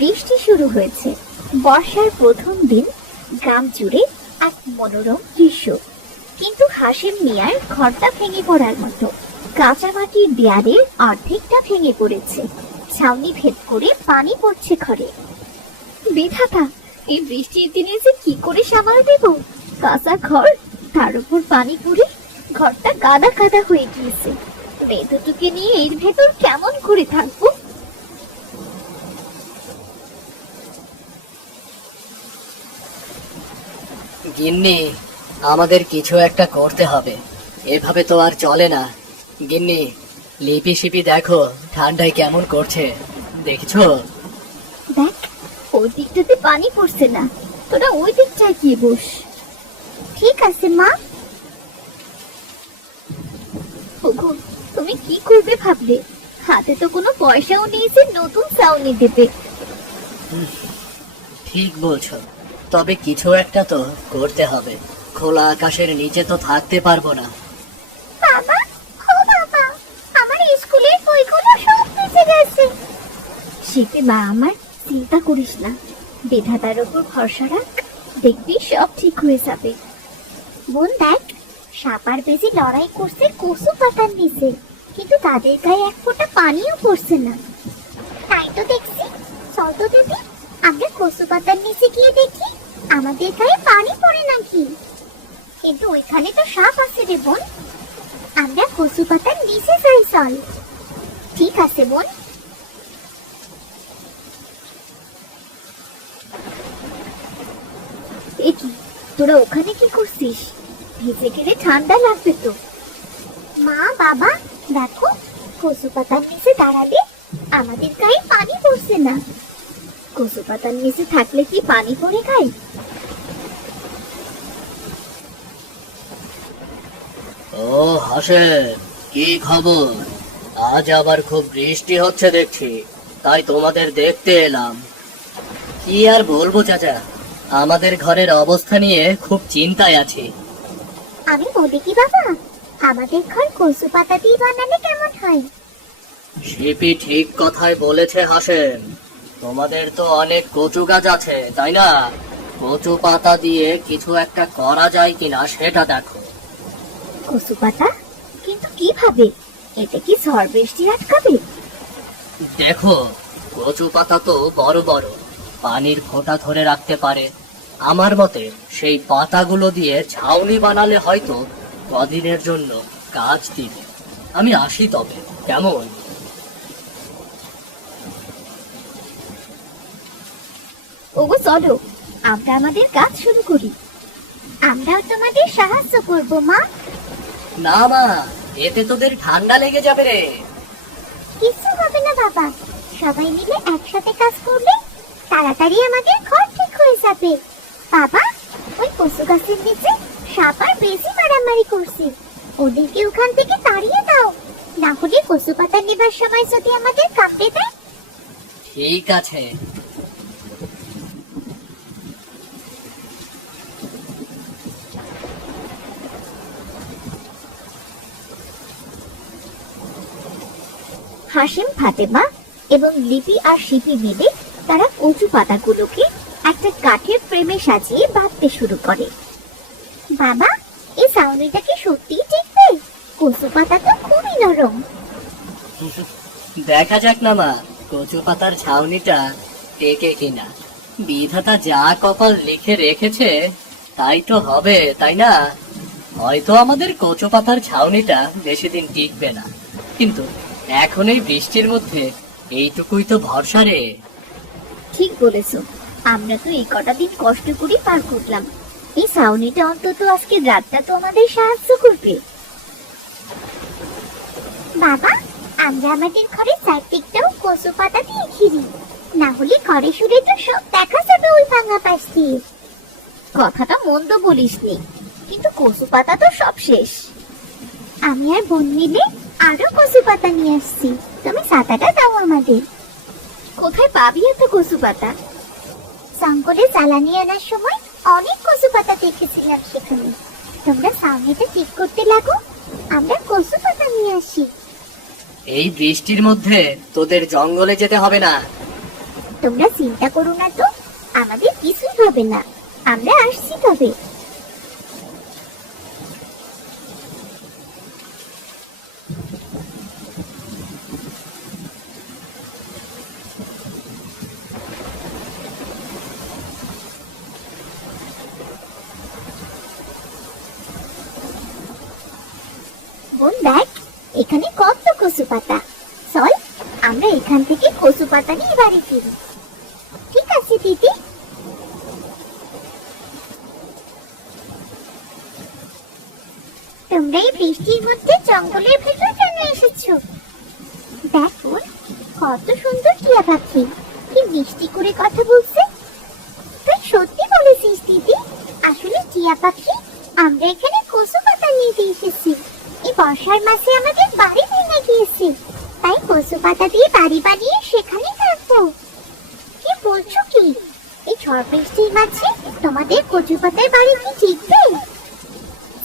বৃষ্টি শুরু হয়েছে। বর্ষার প্রথম দিন। গ্রাম জুড়ে এক মনোরম দৃশ্য। কিন্তু হাসিম মিয়ার ঘরটা ভেঙে পড়ার মতো। কাঁচা মাটির দেয়ালের অর্ধেকটা ভেঙে পড়েছে। ছাউনি ভেদ করে পানি পড়ছে ঘরে। বিধাতা, এই বৃষ্টির দিনে যে কি করে সামাল দেব? কাঁচা ঘর, তার উপর পানি পড়ে ঘরটা কাদা কাদা হয়ে গিয়েছে। মেয়ে দুটোকে নিয়ে এর ভেতর কেমন করে থাকবো? গিন্নি, আমাদের কিছু একটা করতে হবে, এভাবে তো আর চলে না। গিন্নি, লিপি শিপি দেখো ঠান্ডায় কেমন করছে, দেখছো? দেখ, ওই দিকটাতে পানি পড়ছে না, তোরা ওই দিকটায় গিয়ে বস। ঠিক আছে মা। ওগো, তুমি কি করবে ভাবলে? হাতে তো কোনো পয়সাও নেই যে নতুন ছাউনি দেবে। ঠিক বলছো, তবে কিছু একটা তো করতে হবে। খোলা আকাশের নিচে তো থাকতে পারবো না। বাবা, ও বাবা, আমার স্কুলের বইগুলো সব ভিজে গেছে। শীতে মা আমার, চিন্তা করিস না, বিধাতার উপর ভরসা রাখ, দেখবি সব ঠিক হয়ে যাবে। বোন দেখ, সাপার বেজে লড়াই করছে কচু পাতার নিচে, কিন্তু তাদের গায়ে এক ফোঁটা পানিও পড়ছে না। তাই তো দেখছি। চল তো দিদি, আমরা কচু পাতার নিচে গিয়ে দেখি আমাদের গায়ে পানি পড়ে নাকি। কিন্তু ওইখানে তো সাপ আছে রে বোন। আমরা কচু পাতার নিচে যাই, চল। ঠিক আছে বোন। এ কি, তোরা ওখানে কি করছিস? ভিজে গেলে ঠান্ডা লাগবে তো। মা বাবা, দেখো, কচু পাতার নিচে দাঁড়ালে আমাদের গায়ে পানি পড়ছে না। কচু পাতার নিচে থাকলে কি পানি পড়ে গায়ে? ও হাসেম, কি খবর? আজ আবার খুব বৃষ্টি হচ্ছে দেখছি, তাই তোমাদের দেখতে এলাম। কি আর বলবো চাচা, আমাদের ঘরের অবস্থা নিয়ে খুব চিন্তায় আছি। আমি বলি কি বাবা, আমাদের ঘর কচু পাতা দিয়ে বানালে কেমন হয়? শিপি ঠিক কথাই বলেছে হাসেম, তোমাদের তো অনেক কচু গাছ আছে তাই না? কচু পাতা দিয়ে কিছু একটা করা যায় কিনা সেটা দেখো। কচু পাতা? কিন্তু কিভাবে? এতে কি ঝড় বৃষ্টি আটকাবে? দেখো, কচু পাতা তো বড় বড়, পানির ফোঁটা ধরে রাখতে পারে। আমার মতে সেই পাতাগুলো দিয়ে ছাউনি বানালে হয়তো কদিনের জন্য কাজ দিবে। আমি আসি তবে, কেমন? ওগো চলো, আমরা আমাদের কাজ শুরু করি। আমরাও তোমাদের সাহায্য করব মা। না মা, এতে তোদের ঠান্ডা লেগে যাবে রে। কিছু হবে না বাবা, সবাই মিলে একসাথে কাজ করলে তাড়াতাড়ি আমাদের ঘর ঠিক হয়ে যাবে। বাবা, ওই কচু গাছের নিচে সাপ আর বেশি মারামারি করছে, ওদেরকে ওখান থেকে তাড়িয়ে দাও, না হলে কচু পাতা নেবার সময় যদি আমাদের কাঁপতে দেয়। ঠিক আছে। হাসিম, ফাতেমা এবং লিপি আর শিপি মিলে তারা কচু পাতাগুলোকে একটা কাঠের ফ্রেমে সাজিয়ে বাঁধতে শুরু করে। বাবা, এই ছাউনিটা কি সত্যিই টিকবে? কচু পাতা তো খুবই নরম। দেখা যাক না মা, কচু পাতার ছাউনিটা টেকে কিনা। বিধাতা যা কপাল লিখে রেখেছে তাই তো হবে, তাই না? হয়তো আমাদের কচু পাতার ছাউনিটা বেশি দিন টিকবে না, কিন্তু এখন এই বৃষ্টির মধ্যে এইটুকুই তো ভরসা রে। ঠিক বলেছো, আমরা তো এই কটা দিন কষ্ট করে পার করলাম, এই ছাউনিটা অন্তত আজকে রাতটা তো আমাদের সাহায্য করবে। বাবা, আমরা আমাদের ঘরের চারদিকটাও কচু পাতা দিয়ে ঘিরি, না হলে ঘরে শুলে তো সব দেখা যাবে ওই ভাঙা পাশ দিয়ে। কথাটা মন্দ বলিসনি, কিন্তু কচু পাতা তো সব শেষ। আমি আর বোন মিলে আরো কচু পাতা নিয়ে আসছি, তুমি ছাতাটা দাও আমাদের। কোথায় পাবি এত কচু পাতা? জঙ্গলে জ্বালানি আনার সময় অনেক কচু পাতা দেখেছিলাম সেখানে। তোমরা ছাউনিটা ঠিক করতে লাগো, আমরা কচু পাতা নিয়ে আসি। এই বৃষ্টির মধ্যে তোদের জঙ্গলে যেতে হবে না। তোমরা চিন্তা করো না তো, আমাদের কিছুই হবে না। আমরা আসছি তবে। বোন দেখ, এখানে কত কচু পাতা। চল আমরা এখান থেকে কচু পাতা নিয়ে বাড়ি ফিরি। ঠিক আছে দিদি। তোমরা এই বৃষ্টির মধ্যে জঙ্গলের ভেতর কেন এসেছো? দেখ বোন, কত সুন্দর টিয়া পাখি, কি মিষ্টি করে কথা বলছে। তুই সত্যি বলেছিস দিদি। আসলে টিয়া পাখি, আমরা এখানে কচু পাতা নিতে এসেছি। এই বর্ষার মাসে আমাদের বাড়ি ভেঙে গিয়েছে, তাই কচু পাতা দিয়ে বাড়ি বানিয়ে সেখানে থাকবো। কি বলছো কি? এই ঝড় বৃষ্টির মাঝে তোমাদের কচু পাতার বাড়ি কি টিকবে?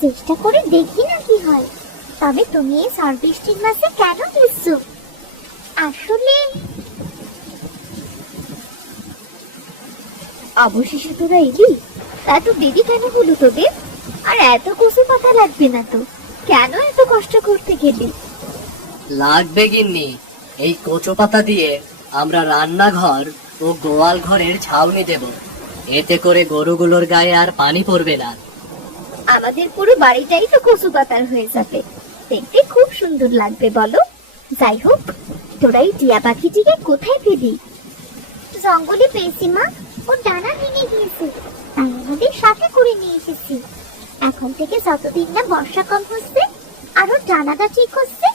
চেষ্টা করে দেখি না কি হয়। তবে তুমি এই ঝড় বৃষ্টির মাঝে কেন গেছো? আসলে অবশেষে তোরা এলি। এত দেরি কেন হলো তোদের? আর এত কচু পাতা লাগবে না তো, কেন এত কষ্ট করতে গেলি? লাগবে গিন্নি, এই কচু পাতা দিয়ে আমরা রান্নাঘর ও গোয়াল ঘরের ছাউনি দেব। এতে করে গরুগুলোর গায়ে আর পানি পড়বে না। আমাদের পুরো বাড়িটাই তো কচু পাতার হয়ে যাবে, দেখতে খুব সুন্দর লাগবে বলো। যাই হোক, তোরা এই টিয়া পাখিটিকে কোথায় পেলি? জঙ্গলে পেয়েছি মা, ও ডানা ভেঙে গিয়েছে, তাই আমাদের সাথে করে নিয়ে এসেছি। এখন থেকে যতদিন না বর্ষা কম হচ্ছে আর ওর ডানাটা ঠিক হচ্ছে,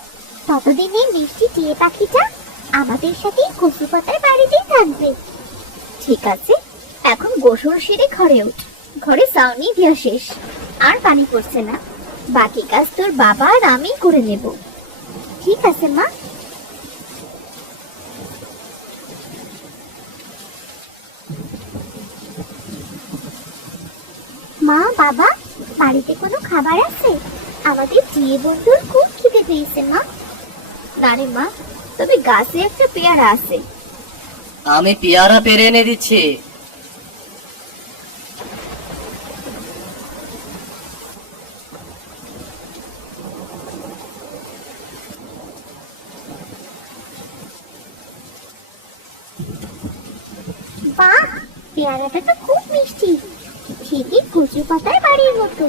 ততদিন এই মিষ্টি টিয়া পাখিটা আমাদের সাথে কচু পাতার বাড়িতেই থাকবে। ঠিক আছে, এখন গোসল সেরে ঘরে উঠ। ঘরে ছাউনি দেওয়া শেষ, আর পানি পড়ছে না। বাকি কাজ তোর বাবা আর আমি করে নেব। ঠিক আছে মা। মা, বাবা, বাড়িতে কোনো খাবার আছে? আমাদের জিয়ে বন্ধুর খুব খিদে পেয়েছে মা। না রে মা, তবে গাছে একটা পেয়ারা আছে। আমি পেয়ারা পেরে এনে দিচ্ছি। বাহ, পেয়ারাটা তো খুব মিষ্টি, ঠিকই কচু পাতার বাড়ির মতো।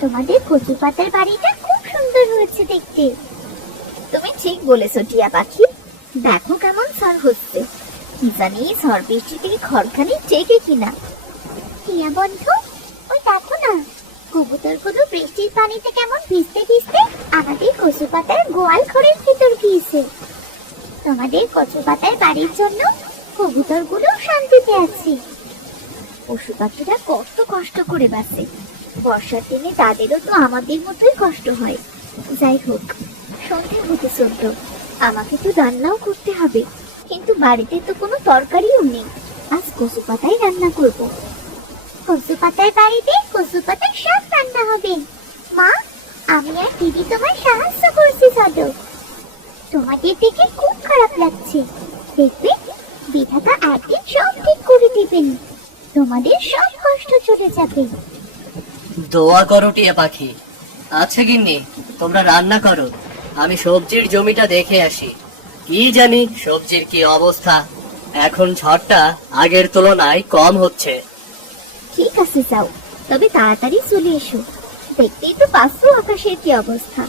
তোমাদের কচু পাতার বাড়িটা খুব সুন্দর হয়েছে দেখতে। তুমি ঠিক বলেছো টিয়া পাখি। দেখো কেমন ঝড় হচ্ছে, কি জানি ঝড় বৃষ্টি থেকে ঘরখানি টেকে কিনা। টিয়া বন্ধু, ওই দেখো না, কবুতরগুলো বৃষ্টির পানিতে কেমন ভিজতে ভিজতে আমাদের কচু পাতার গোয়াল ঘরের ভিতর গিয়েছে। তোমাদের কচু পাতার বাড়ির জন্য কবুতরগুলো শান্তিতে আছে। পশু পাখিরা কত কষ্ট করে বাঁচে, বর্ষার দিনে তাদেরও তো আমাদের মতোই কষ্ট হয়। যাই হোক, সন্ধে হতে চলল, আমাকে তো রান্নাও করতে হবে, কিন্তু বাড়িতে তো কোনো তরকারিও নেই। আজ কচু পাতায় রান্না করব। কচু পাতার বাড়িতে কচু পাতার সব রান্না হবে। মা, আমি আর দিদি তোমার সাহায্য করছি। চলো, তোমাদের দেখে খুব খারাপ লাগছে, দেখবে বিধাতা একদিন সব ঠিক করে দিবেন, তোমাদের সব কষ্ট চলে যাবে। দোয়া করো টিয়া পাখি। আচ্ছা গিন্নি, তোমরা রান্না করো, আমি সবজির জমিটা দেখে আসি। কি জানি সবজির কি অবস্থা, এখন ঝড়টা আগের তুলনায় কম হচ্ছে। ঠিক আছে, যাও, তবে তাড়াতাড়ি চলে এসো। দেখতেই তো পাচ্ছ আকাশের কি অবস্থা।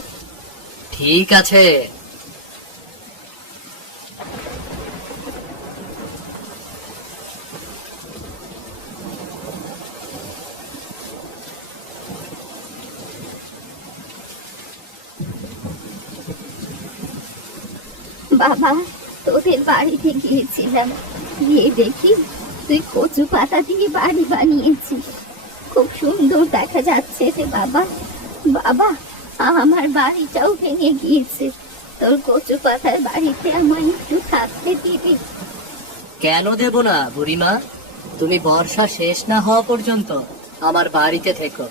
ঠিক আছে। বাবা, তোদের বাড়িতে গিয়েছিলাম, গিয়ে দেখি তুই কচু পাতা দিয়ে বাড়ি বানিয়েছিস। খুব সুন্দর দেখা যাচ্ছে রে বাবা। বাবা, আমার বাড়িটাও ভেঙে গিয়েছে, তোর কচু পাতার বাড়িতে আমার একটু থাকতে দিবি? কেন দেব না বুড়িমা, তুমি বর্ষা শেষ না হওয়া পর্যন্ত আমার বাড়িতে থেকো।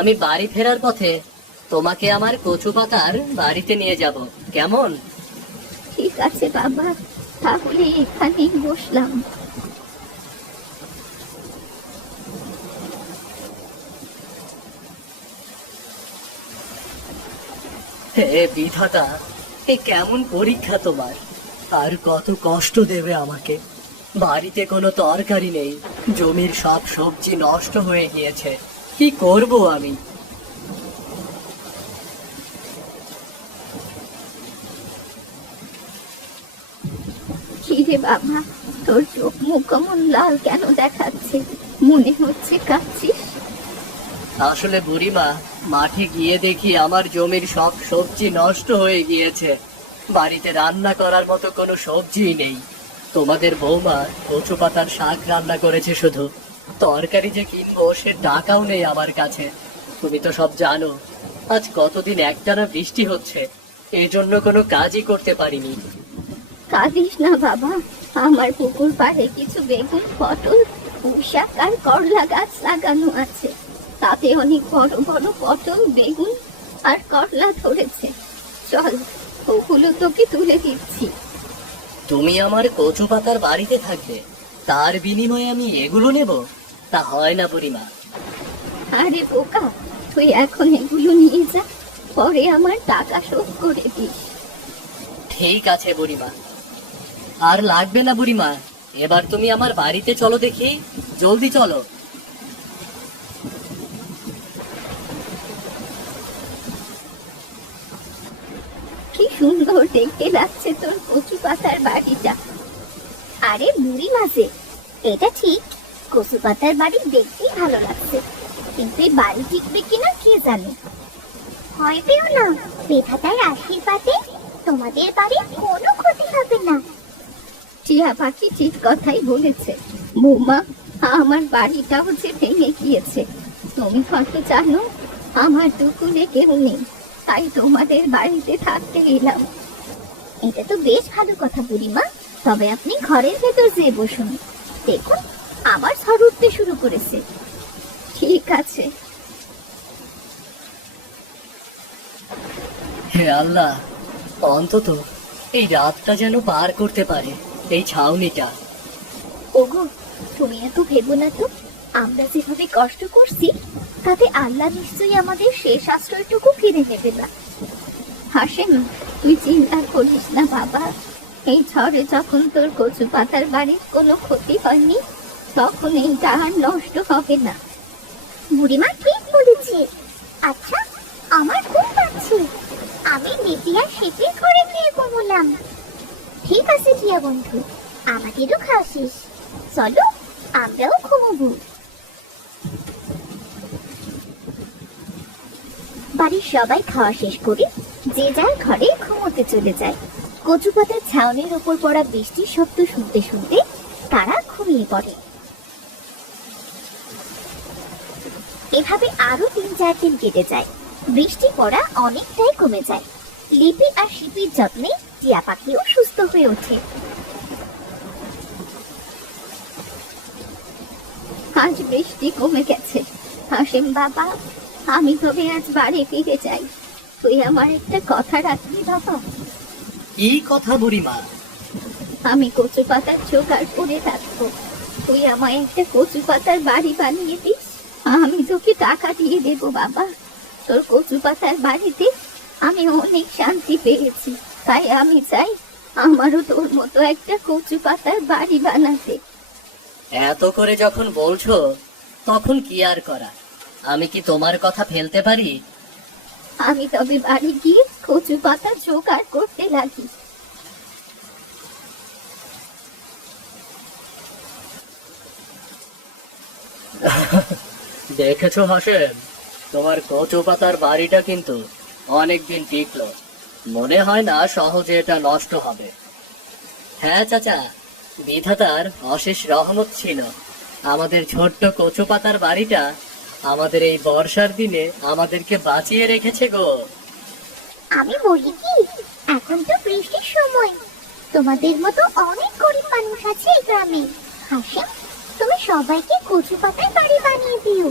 আমি বাড়ি ফেরার পথে তোমাকে আমার কচু পাতার বাড়িতে নিয়ে যাব, কেমন? ঠিক আছে বাবা, তাহলে এখানেই বসলাম। হে বিধাতা, এ কেমন পরীক্ষা তোমার? আর কত কষ্ট দেবে আমাকে? বাড়িতে কোনো তরকারি নেই, জমির সব সবজি নষ্ট হয়ে গিয়েছে, কি করব আমি? কি রে বাবা, তোর চোখ মুখ কেমন লাল কেন দেখাচ্ছে? মনে হচ্ছে কাঁদছিস। আসলে বুড়িমা, মাঠে গিয়ে দেখি আমার জমির সব সবজি নষ্ট হয়ে গিয়েছে। বাড়িতে রান্না করার মতো কোনো সবজিই নেই। তোমাদের বৌমা কচু পাতার শাক রান্না করেছে শুধু। তরকারি যে কিনবো সে টাকাও নেই আমার কাছে। তুমি তো সব জানো, আজ কতদিন একটানা বৃষ্টি হচ্ছে, এজন্য কোনো কাজই করতে পারিনি। কাঁদিস না বাবা, আমার পুকুর পাড়ে কিছু বেগুন, পটল, পুঁই শাক আর করলা গাছ লাগানো আছে। তাতে অনেক বড় বড় পটল, বেগুন আর করলা ধরেছে। চল, ওগুলো তোকে তুলে দিচ্ছি। তুমি আমার কচু পাতার বাড়িতে থাকবে, তার বিনিময়ে আমি এগুলো নেব? তা হয় না বুড়িমা। আরে বোকা, তুই এখন এগুলো নিয়ে যা, পরে আমার টাকা শোধ করে দিস। ঠিক আছে বুড়িমা। আর লাগবে না বুড়িমা, এবার তুমি আমার বাড়িতে চলো দেখি, জলদি চলো। কি সুন্দর দেখতে লাগছে তোর কচু পাতার বাড়িটা। আরে বুড়ি মাঝে, এটা ঠিক, কচু পাতার বাড়ি দেখতেই ভালো লাগছে, কিন্তু এই বাড়ি টিকবে কিনা কে জানে। ভয় পেও না, বিধাতার আশীর্বাদে তোমাদের বাড়ির কোনো ক্ষতি হবে না। টিয়া পাখি ঠিক কথাই বলেছে বৌমা, আমার বাড়িটা হচ্ছে ভেঙে গিয়েছে। তুমি হয়তো জানো আমার দুকুলে কেউ নেই, তাই তোমাদের বাড়িতে থাকতে এলাম। এটা তো বেশ ভালো কথা বুড়িমা, তবে আপনি ঘরের ভেতর যেয়ে বসুন, দেখুন আবার ঝড় উঠতে শুরু করেছে। ঠিক আছে। হে আল্লাহ, অন্তত এই রাতটা যেন পার করতে পারে এই ছাউনিটা। ওগো, তুমি এত ভেবো না তো, আমরা যেভাবে কষ্ট করছি তাতে আল্লাহ নিশ্চয়ই আমাদের শেষ আশ্রয়টুকু ফিরে নেবে না। হাসেম, তুই চিন্তা করিস না বাবা, এই ঝড়ে যখন তোর কচু পাতার বাড়ির কোনো ক্ষতি হয়নি, তখন এইটা আর নষ্ট হবে না। বুড়িমা ঠিক বলেছে। আচ্ছা, আমার ঘুম পাচ্ছে, আমি নেটিয়া সেটি করে নিয়ে ঘুমোলাম। ঠিক আছে টিয়া বন্ধু, আমাদেরও খাওয়া শেষ, চলো আমরাও ঘুমোবো। বাড়ির সবাই খাওয়া শেষ করে যে যার ঘরে ঘুমোতে চলে যায়। কচু পাতার ছাউনির উপর পড়া বৃষ্টির শব্দ শুনতে শুনতে তারা ঘুমিয়ে পড়ে। এভাবে আরো ৩-৪ দিন কেটে যায়। বৃষ্টি পড়া অনেকটাই কমে যায়। লিপি আর শিপির যত্নে টিয়া পাখিও সুস্থ হয়ে ওঠে। আজ বৃষ্টি কমে গেছে। হাসেম বাবা, আমি তবে আজ বাড়ি ফিরে যাই। তুই আমার একটা কথা রাখবি বাবা? কি কথা বুড়িমা? আমি কচু পাতার জোগাড় করে রাখবো, তুই আমায় একটা কচু পাতার বাড়ি বানিয়ে দিস। আমি তোকে টাকা দিয়ে দেবো বাবা। তোর কচু পাতার বাড়িতে আমি অনেক শান্তি পেয়েছি, তাই আমি চাই আমারও তোর মতো একটা কচু পাতার বাড়ি বানাতে। এত করে যখন বলছো, তখন কি আর করা? আমি কি তোমার কথা ফেলতে পারি? আমি তবে বাড়ি গিয়ে কচু পাতা জোগাড় করতে লাগি। দেখেছো হাসেম, তোমার কচু পাতার বাড়িটা কিন্তু অনেকদিন টিকলো। মনে হয় না সহজে এটা নষ্ট হবে। হ্যাঁ চাচা, বিধাতার অশেষ রহমত ছিল। আমাদের ছোট্ট কচু পাতার বাড়িটা আমাদের এই বর্ষার দিনে আমাদেরকে বাঁচিয়ে রেখেছে গো। আমি বলি কি, এখন তো বৃষ্টির সময়, তোমাদের মতো অনেক গরিব মানুষ আছে এই গ্রামে। হাসেম, তুমি সবাইকে কচু পাতায় বাড়ি বানিয়ে দিও,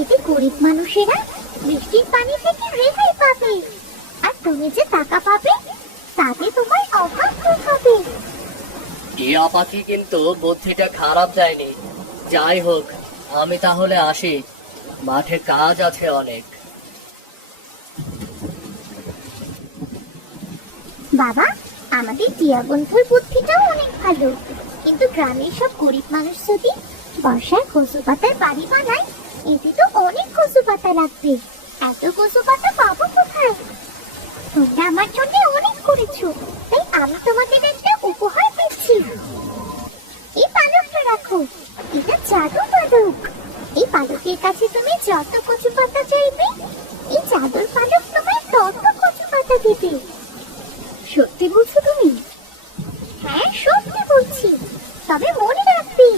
এতে গরিব মানুষেরা বৃষ্টির পানি থেকে রেহাই পাবে, আর তুমি যে টাকা পাবে তাতে তোমার অভাব দূর হবে। টিয়া পাখি কিন্তু বুদ্ধিটা খারাপ যায়নি। যাই হোক, আমি তাহলে আসি, মাঠে কাজ আছে অনেক। বাবা, আমাদের টিয়া বন্ধুর বুদ্ধিটাও অনেক ভালো, কিন্তু গ্রামের সব গরিব মানুষ যদি বর্ষায় কচু পাতার বাড়ি বানায়, এতে তো অনেক কচু পাতা লাগবে। এত কচু পাতা পাবো কোথায়? তোমরা আমার জন্য অনেক করেছো, তাই আমি তোমাদের একটা উপহার দিচ্ছি। এই পালকটা রাখো, এটা জাদু পালক। এই পালকের কাছে তুমি যত কচু পাতা চাইবে, এই জাদুর পালক তোমায় তত কচু পাতা দেবে। সত্যি বলছো তুমি? হ্যাঁ, সত্যি বলছি। তবে মনে রাখবে,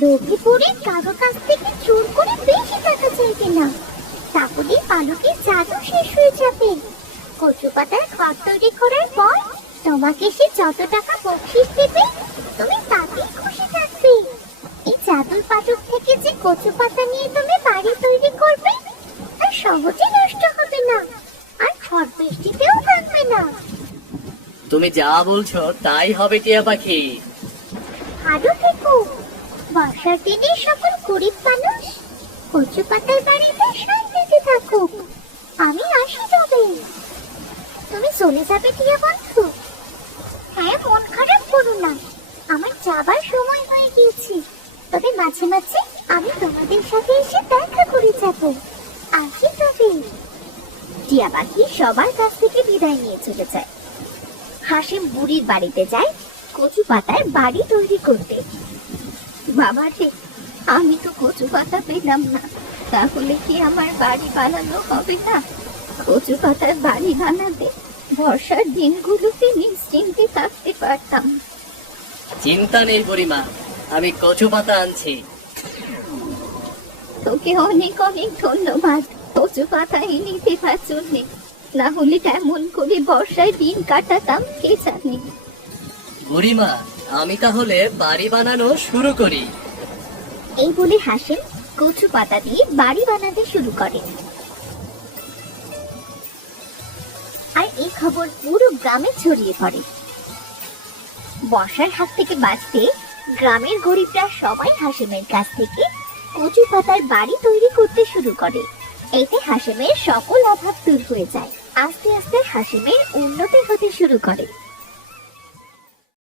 লোভে পড়ে কারো কাছ থেকে চোর করে বেশি টাকা চাইবে না, তাহলে পালকের জাদু শেষ হয়ে যাবে। কচু পাতার ঘর তৈরি করার পর তোমাকে সে যত টাকা বকশিশ দেবে, তুমি তাতেই খুশি থাকবে। এই জাদুর পালক থেকে যে কচু পাতা নিয়ে তুমি বাড়ি তৈরি করবে, তা সহজে নষ্ট হবে না, আর ঝড় বৃষ্টিতেও ভাঙবে না। তুমি যা বলছো তাই হবে টিয়া পাখি। ভালো থেকো। বর্ষার দিনে সকল গরিব মানুষ কচু পাতার বাড়িতে শান্তিতে থাকুক। আমি আসি তবে। তুমি চলে যাবে টিয়া বন্ধু? হ্যাঁ, মন খারাপ করো না, আমার যাবার সময় হয়ে গিয়েছে। তবে মাঝে মাঝে আমি তোমাদের সাথে এসে দেখা করে যাব। আসি তবে। টিয়া পাখি সবার কাছ থেকে বিদায় নিয়ে চলে যায়। হাসিম বুড়ির বাড়িতে যায় কচু পাতার বাড়ি তৈরি করতে। বাবা রে, আমি তো কচু পাতা পেলাম না, তাহলে কি আমার বাড়ি বানানো হবে না? কচু পাতার বাড়ি বানাতে বর্ষার দিনগুলোতে নিশ্চিন্তে থাকতে পারতাম। চিন্তা নেই বুড়িমা, আমি কচু পাতা আনছি। তোকে অনেক অনেক ধন্যবাদ কচু পাতা এনে দেবার জন্যে, না হলে কেমন করে বর্ষায় দিন কাটাতাম কে জানে। বুড়িমা, আমি তাহলে বাড়ি বানানো শুরু করি। এই বলে হাসিম কচু পাতা দিয়ে বাড়ি বানাতে শুরু করে। আর এই খবর পুরো গ্রামে ছড়িয়ে পড়ে। বর্ষার হাত থেকে বাঁচতে গ্রামের গরিবরা সবাই হাসিমের কাছ থেকে কচু পাতার বাড়ি তৈরি করতে শুরু করে। এতে হাসিমের সকল অভাব দূর হয়ে যায়। আস্তে আস্তে হাসিমের উন্নতি হতে শুরু করে।